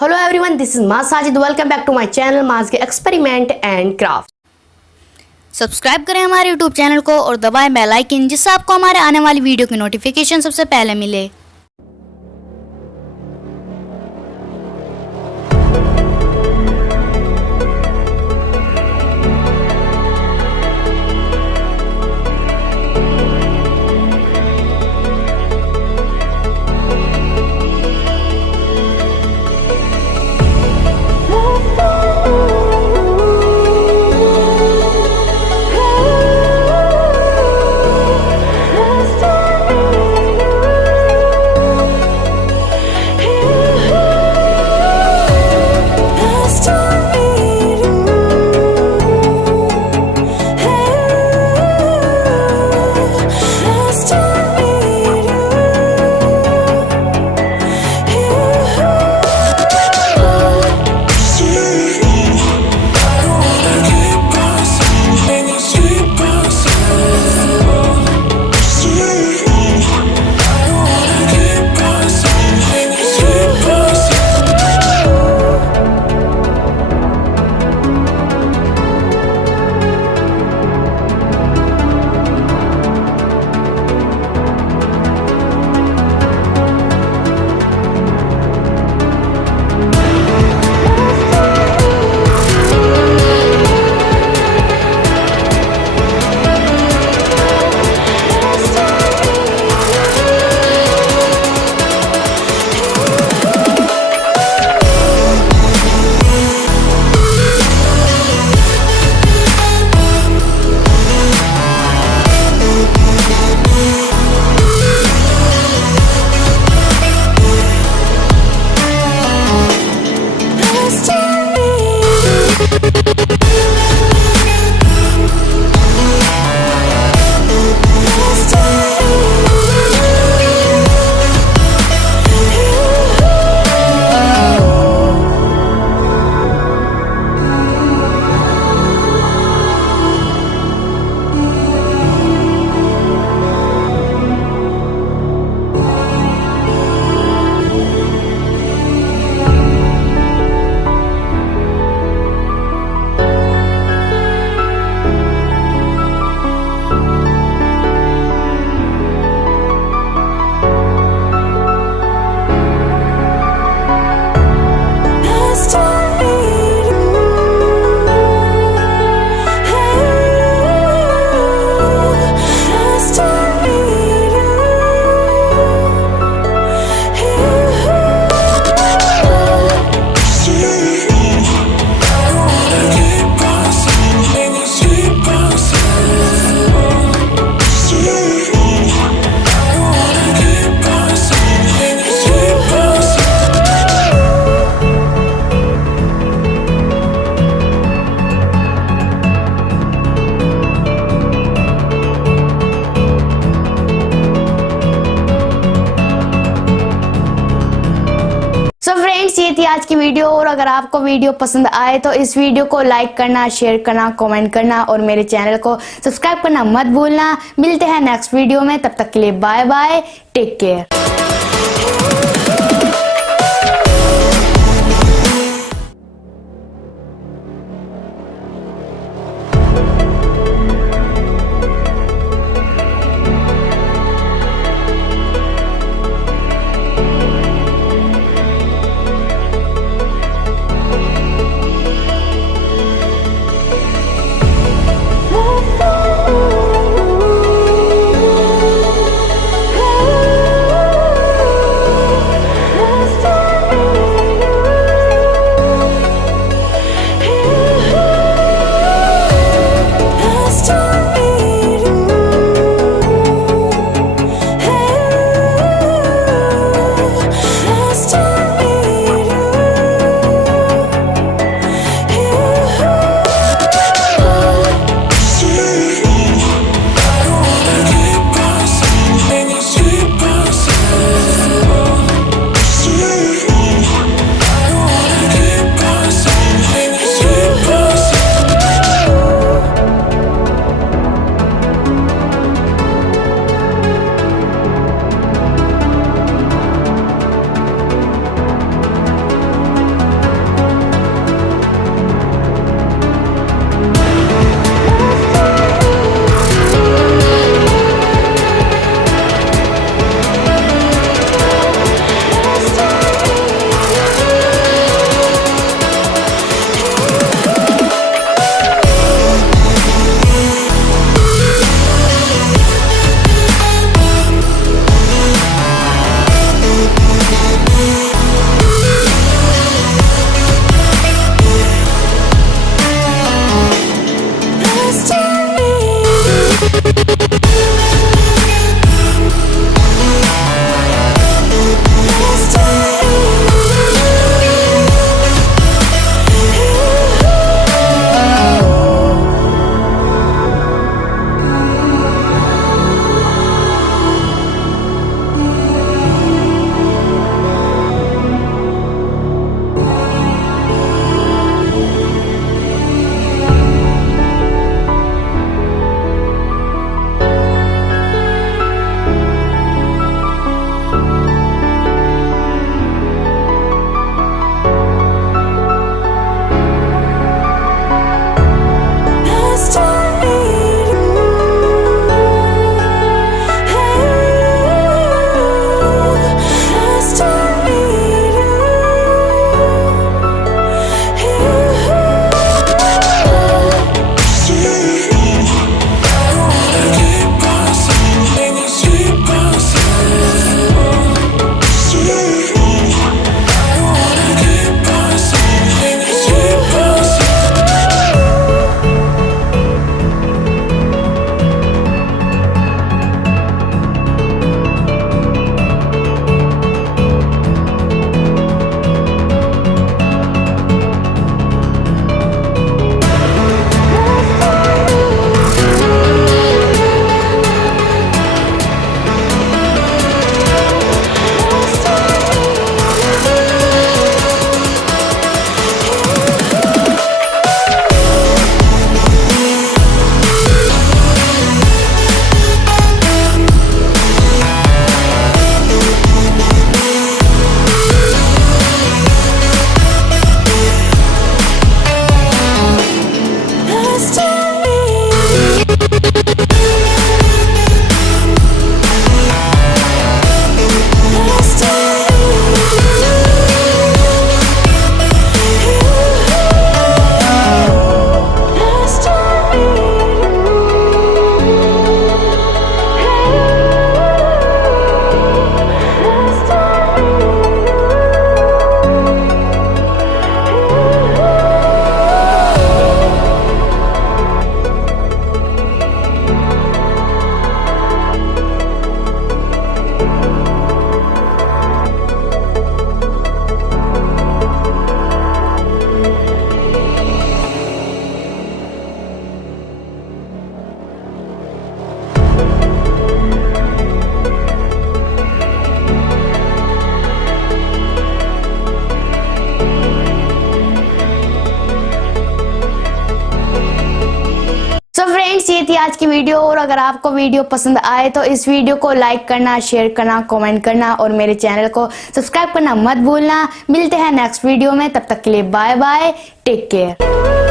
Hello everyone, this is माज Sajid. Welcome back to my channel माज के एक्सपेरिमेंट एंड क्राफ्ट। सब्सक्राइब करें हमारे यूट्यूब चैनल को और दबाएं बेल आइकन, जिससे आपको हमारे आने वाली वीडियो की नोटिफिकेशन सबसे पहले मिले। ये थी आज की वीडियो। और अगर आपको वीडियो पसंद आए तो इस वीडियो को लाइक करना, शेयर करना, कमेंट करना और मेरे चैनल को सब्सक्राइब करना मत भूलना। मिलते हैं नेक्स्ट वीडियो में, तब तक के लिए बाय बाय, टेक केयर। ये थी आज की वीडियो। और अगर आपको वीडियो पसंद आए तो इस वीडियो को लाइक करना, शेयर करना, कमेंट करना और मेरे चैनल को सब्सक्राइब करना मत भूलना। मिलते हैं नेक्स्ट वीडियो में, तब तक के लिए बाय बाय, टेक केयर।